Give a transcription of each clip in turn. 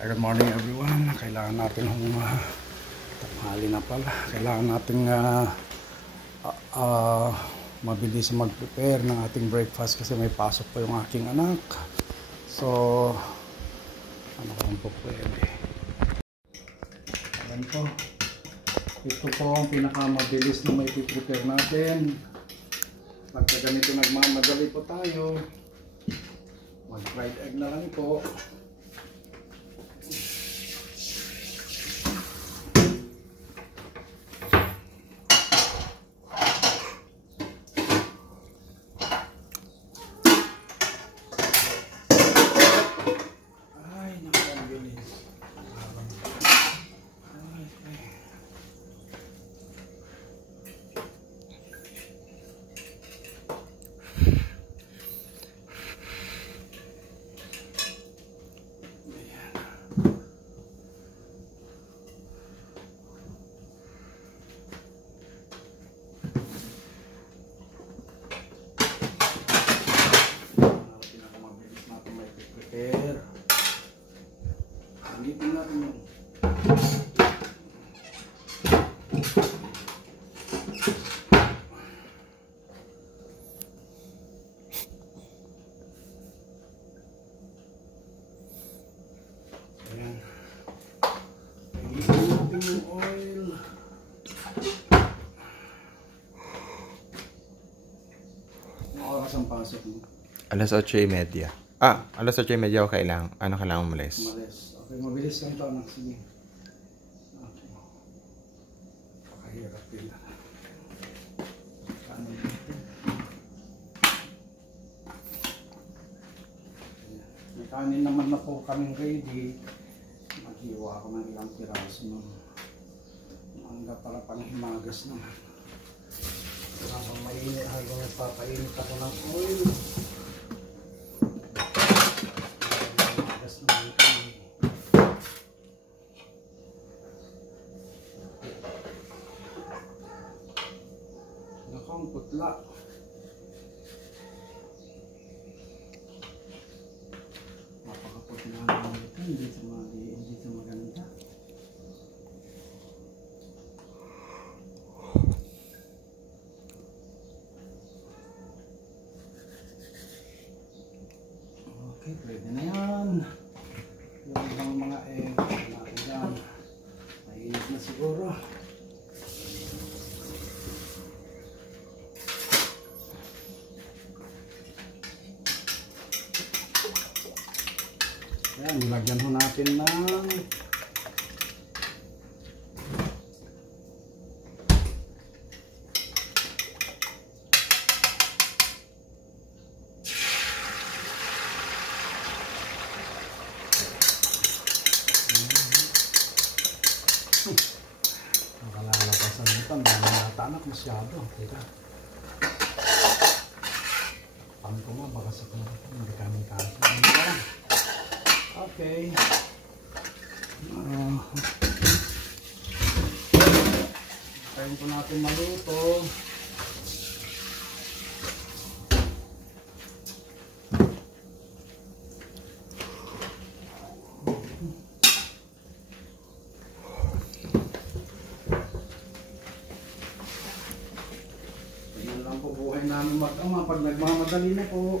Good morning everyone. Kailangan natin tanghali na pala. Kailangan natin mabilis mag-prepare ng ating breakfast kasi may pasok pa yung aking anak. So, ano kung po pwede. Ayan po. Ito po ang pinakamabilis na may prepare natin. Pagka ganito nagmamadali po tayo, mag-fried egg na lang po. Hangipin natin yun. Ayan. Hangipin natin yung oil. Ang oras ang pasok mo? Alas 8:30. Alas 8:30 ako kailangan. Ano kailangan umalis? Okay, mabilis lang ito anak. Sige. Okay. Pakahirap pila. Kanin natin. May kanin naman na po kaming ready. Maghiwa ako ng ilang piraso ng mangga para pang himagas naman. Habang mainit, habang nagpapainit ako ng oil. Nakang putla. Mapakaputla naman ito. Hindi sa maganda. Okay, pwede na yan. Yung mga egg natin dyan. Mainit na siguro. Ayan, nilagyan ho natin ng nakalalabasan nito. Ang dami natanak masyado. Teka. Pang ko nga, baka sa hindi kami kasi. Okay. Tayo po natin maluto. Ganyan lang po buhay namin mag-ama pag nagmamadali na po.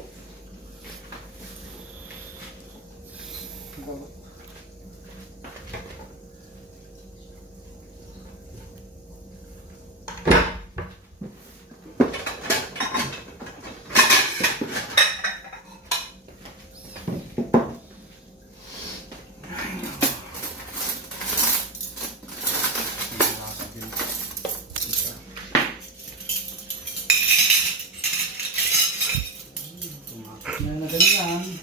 Na ganyan.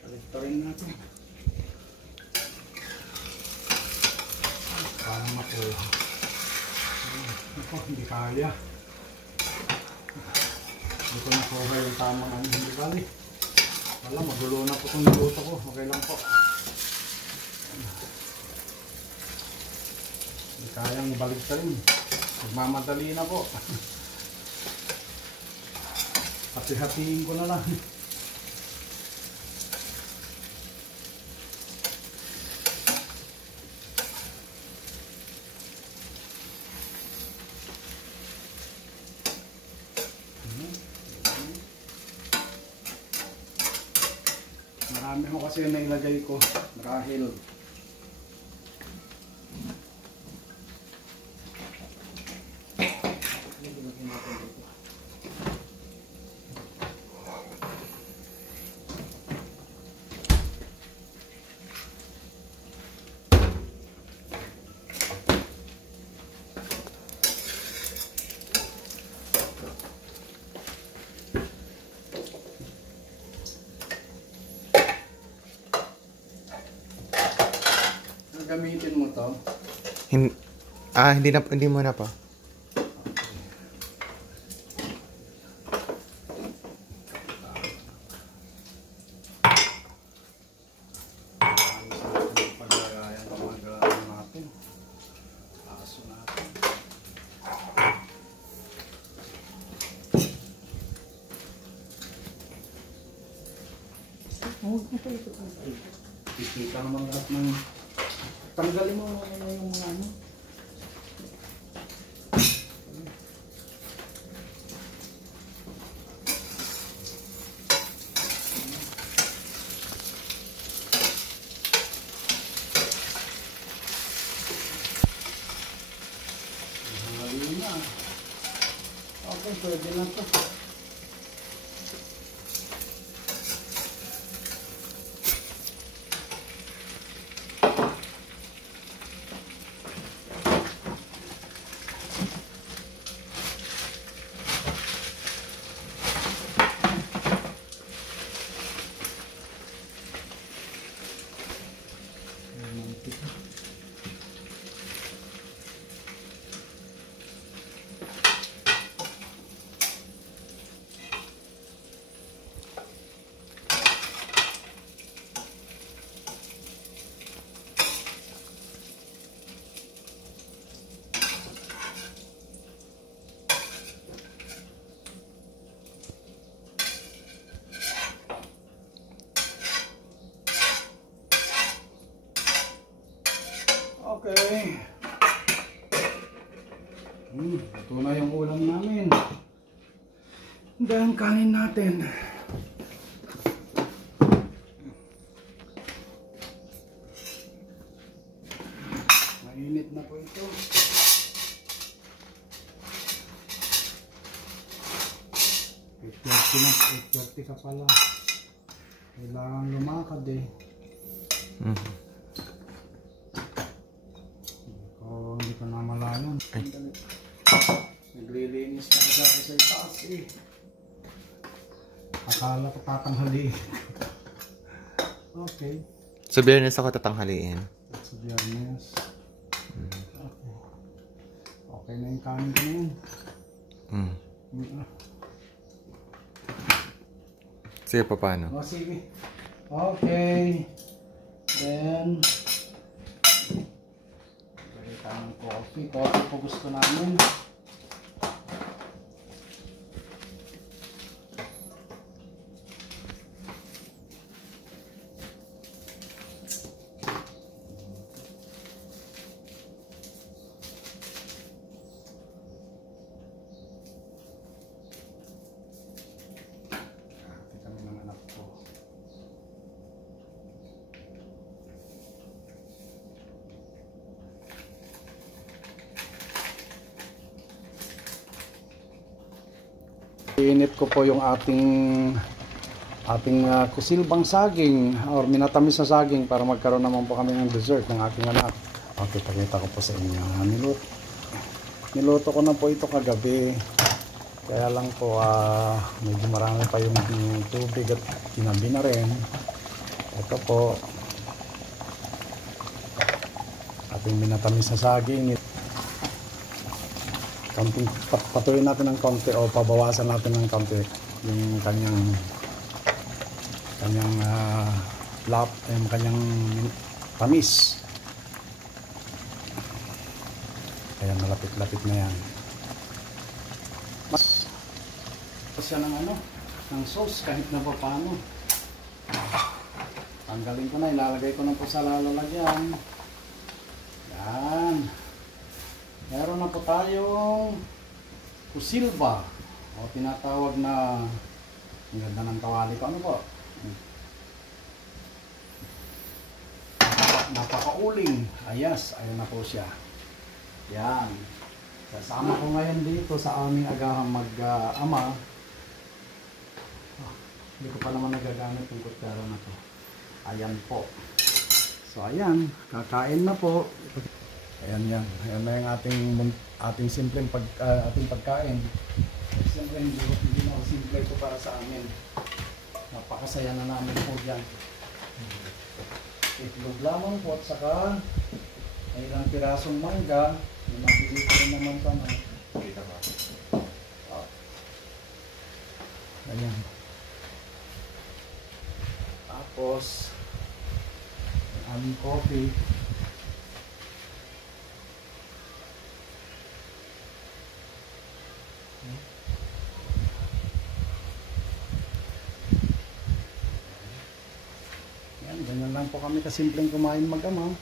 Balik-tarin natin. Para makuha. Ako, hindi kaya. Hindi ko nakuha yung tamang ano. Hindi kali. Wala, magulo na po itong niluto ko. Okay lang po. Hindi kayang balik-tarin. Magmamadali na po. Hati-hatiin ko na lang. Marami ko kasi na ilagay ko dahil gamitin mo to. Hindi mo na pa. Kikita naman lahat ng tanggalin mo yung mga ano. Halin na. Okay, pwede na to. Okay. Ito na yung ulam namin. Dahil kanin natin. Mainit na po ito. Na 8:30 ka pala. Kailangan lumakad eh. Hindi ko na malayan. Naglilinis ka sa itaas eh. Akala ko tatanghali. Okay. Sa Biyernes ako tatanghaliin. Sa Biyernes. Okay. Okay na yung kanin ko na yun. Sige pa, paano? Oh, sige. Okay. Then ang coffee po gusto namin. Kami ng anak ko. Init ko po yung ating kusilbang saging or minatamis na saging para magkaroon naman po kami ng dessert ng aking anak. Okay, pakita ko po sa inyo. Niluto ko na po ito kagabi. Kaya lang po medyo marami pa yung tubig at tinabi na rin. Ito po ating minatamis na saging. Patuloy natin ng konti o pabawasan natin ng konti yung kanyang tamis. Kaya malapit-lapit na yan. Mas siya ng sauce kahit na pa paano. Tanggalin ko na, ilalagay ko na po sa lalagyan. Yan. Meron na po tayong kusilba o tinatawag na ang ganda ng kawali ko. Ano po? napakauling. Ayas, ayun na po siya. Yan. Kasama ko ngayon dito sa aming agahang mag-ama. Hindi ko pa naman nagagamit yung kutsara na to. Ayan po. So ayan, kakain na po. Ayan yan. Ayan na yung ating simpleng ating pagkain. Siyempre hindi na simple ito para sa amin. Napakasaya na namin po dyan. Itlog lamang po at saka may ilang pirasong mangga. Yung nabili ko rin naman pa na. Kita ba? Ayan. Tapos aming coffee. Yan, ganyan lang po kami kasimpleng kumain mag-ama.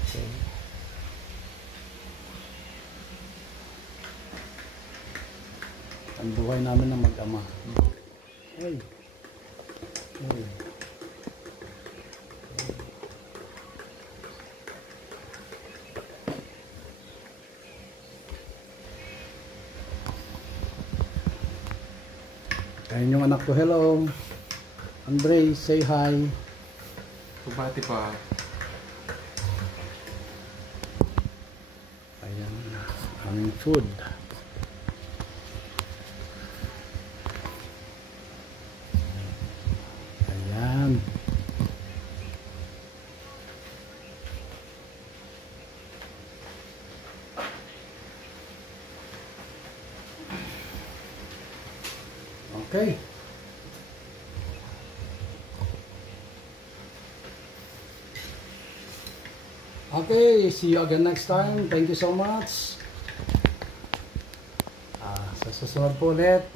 Okay. Ang buhay namin na mag-ama. Hey. Hey. Ayan yung anak ko. Hello. Andre, say hi. Bumati pa. Ayan. Aming food. Ayan. Okay. Okay, see you again next time. Thank you so much. Sa susunod po ulit.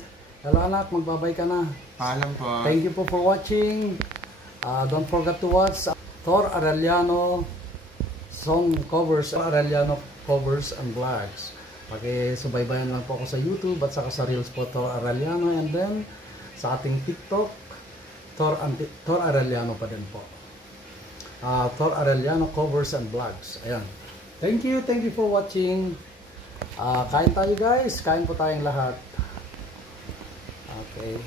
Hello anak, magbabay ka na. Paalam po. Thank you po for watching. Don't forget to watch Thor Arellano song covers, Arellano covers and vlogs. Pakisubaybayan lang po ako sa YouTube at saka sa Reels po Thor Arellano, and then sa ating TikTok Thor Arellano pa din po. Thor Arellano covers and vlogs. Ayan. Thank you for watching. Kain tayo guys, kain po tayong lahat. Okay.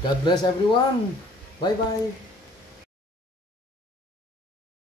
God bless everyone. Bye bye.